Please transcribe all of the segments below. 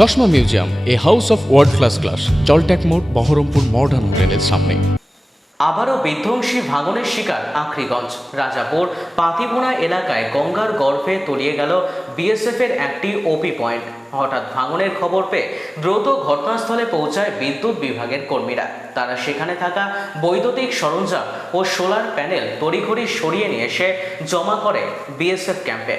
চশমা museum, a house of world class class জলট্যাক মোড়, Baharampur modern হোটেলের সামনে। আবারও বিধ্বংসী ভাঙনের শিকার আখরিগঞ্জ। রাজাপুর পাতিবোনা এলাকায় গঙ্গার গর্ভে তলিয়ে গেল বিএসএফ এর একটি ওপি পয়েন্ট হঠাৎ ভাঙনের খবর পেয়ে দ্রুত ঘটনাস্থলে পৌঁছায় বিদ্যুৎ বিভাগের কর্মীরা। তারা সেখানে থাকা বৈদ্যুতিক সরঞ্জাম ও সোলার প্যানেল তড়িঘড়ি সরিয়ে নিয়ে এসে জমা করে বিএসএফ ক্যাম্পে।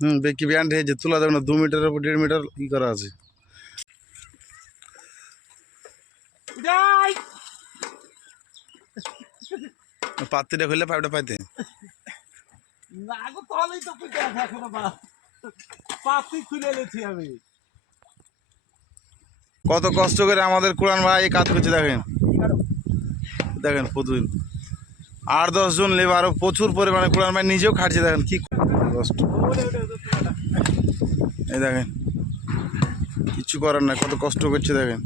হুম বেকি ব্যান্ড হয়েছে তোলা যাবে না দু মিটারের উপর দেড় মিটার ই করা আছে। পাত্রিটা খুললে পাইপটা পাইতে। কত কষ্ট করে আমাদের কোরআন ভাই এই কাজ করছে দেখেন। দেখেন প্রতিদিন। আট দশজন লেবার প্রচুর পরিমাণে কোরআন ভাই নিজেও খাটছে দেখেন কি কষ্ট এই দেখেন কিচ্ছু করার না কত কষ্ট করছে দেখেন।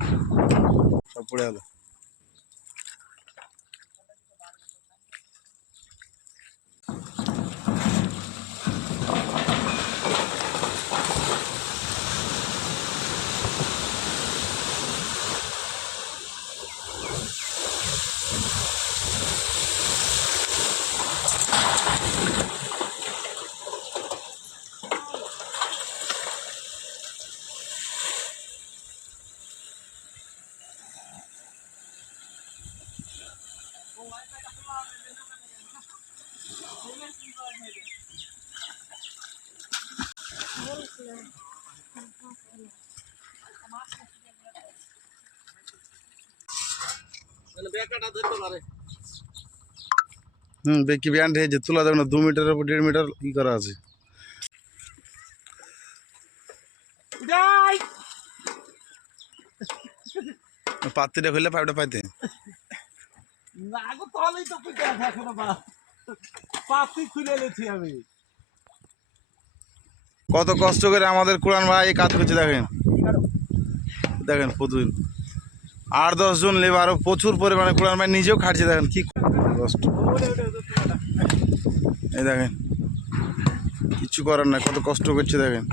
সব পড়ে গেল। হুম বেকি ব্যান্ড হয়েছে তোলা যাবে না দু মিটারের উপর দেড় মিটার ই করা আছে। যাই পাত্রিটা খুললে পাইপটা পাইতে। কত কষ্ট করে আমাদের কোরআন ভাই কাজ করছে দেখেন। দেখেন প্রতিদিন। আট দশজন লেবারও প্রচুর পরিমাণে কুড়ান ভাই নিজেও খাটছে, দেখেন কি এই দেখেন, কিছু করার না কত কষ্ট করছে, দেখেন।